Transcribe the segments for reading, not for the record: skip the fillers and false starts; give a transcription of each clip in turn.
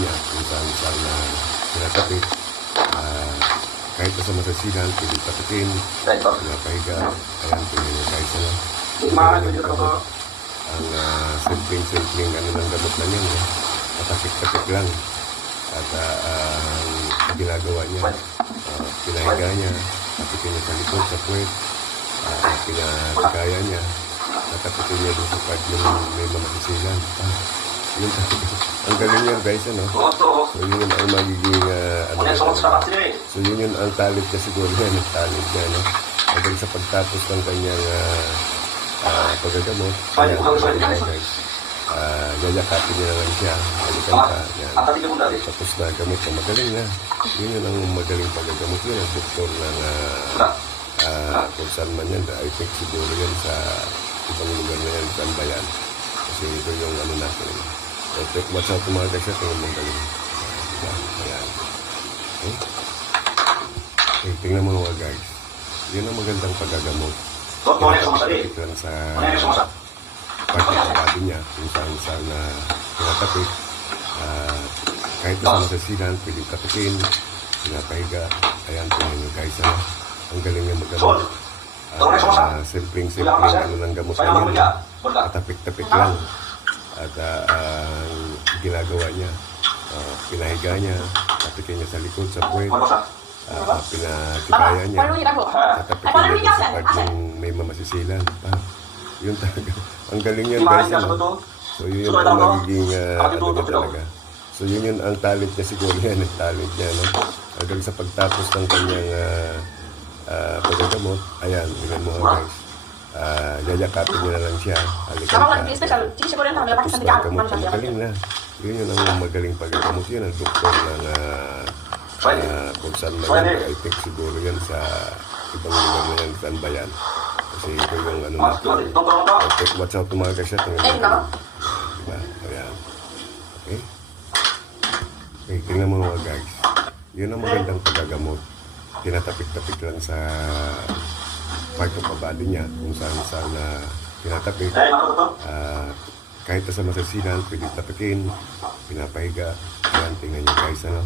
niya kung saan na pinatapik. Kahit sa masasilan, pwede tapikin, pinapahiga. Ayan, tingnan nyo guys, ano? Ang simpleng ano ng gamot na yan, matapik-tapik lang. At ang ginagawa niya, pinahiga niya, tapikin niya sa likod, sa puwet, pinatikaya niya, natapikin niya doon sa part ng may masasilan. Yun talaga. Ang galing yan guys, ano? So yun ang magiging so yun ang talent niya siguro yan, ang talent niya, no? Hanggang sa pagtapos ng kanyang paggagamot, ayan, guys, yayakapin niya naman siya, balikan ka, yan. Tapos na gamot ka, magaling na. Yun ang magaling paggagamot yun, ang doktor ng kung saan man yan, I think siguro yan sa ibang lugar na yan, saan ba yan? Kasi ito yung ano natin. So, watch out mga guys, tingnan mong galing. Ayan. Okay, tingnan mo mga guys. Yun ang magandang paggagamot. Pinatapik lang sa part ng body niya, kung saan na pinatapik. Kahit na sa masasilan, pwedeng tapikin, pinapahiga. Ayan, tingnan nyo guys, ano? Ang galing niya maggamot. Simpleng ano ng gamot na yan. Tapik-tapik lang. At ang ginagawa niya, pinahiga niya, tapikin niya sa likod, sa puwet, pinatikaya niya, tapikin niya sa part ng may mamasisilan. Yun talaga. Ang galing yan guys, ano? So yun ang magiging ano niya talaga. So yun ang talent niya siguro yan, ang talent niya, no? Hanggang sa pagtapos ng kanyang paggagamot, ayan, tingnan mo guys. Yayakapin niya na lang siya. Halikan ka. Tapos na gamot. Magaling na. Yun ang magaling paggagamot. Yun ang doktor ng kung saan man yan. I think siguro yan sa ibang lugar na yan. Saan ba yan? Kasi ito yung ano natin. Okay, watch out mga guys. Tingnan mo. Diba? Ayan. Okay? Okay, tingnan mo mga guys. Yun ang magandang paggagamot. Tinatapik-tapik lang sa part of body niya kung saan na pinatapik. Kahit sa masasilan, pwede tapikin, pinapahiga. Ayan, tingnan nyo guys, ano?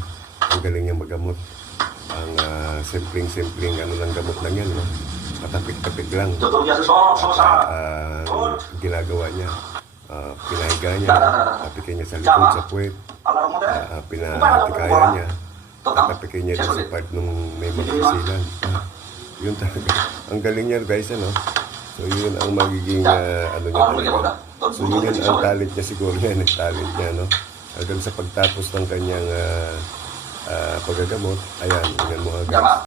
Ang galing niya magamot. Ang simpleng ano ng gamot lang yan, no? Matapik-tapik lang. Ang ginagawa niya, pinahiga niya, tapikin niya sa likod, sa puwet, pinatikaya niya, tapikin niya sa part ng may masasilan. Yun talaga. Ang galing niya guys, ano? So yun ang magiging ano niya talaga. So yun ang talent niya siguro yan, ang talent niya, no? Hanggang sa pagtapos ng kanyang paggagamot, ayan, tingnan mo guys.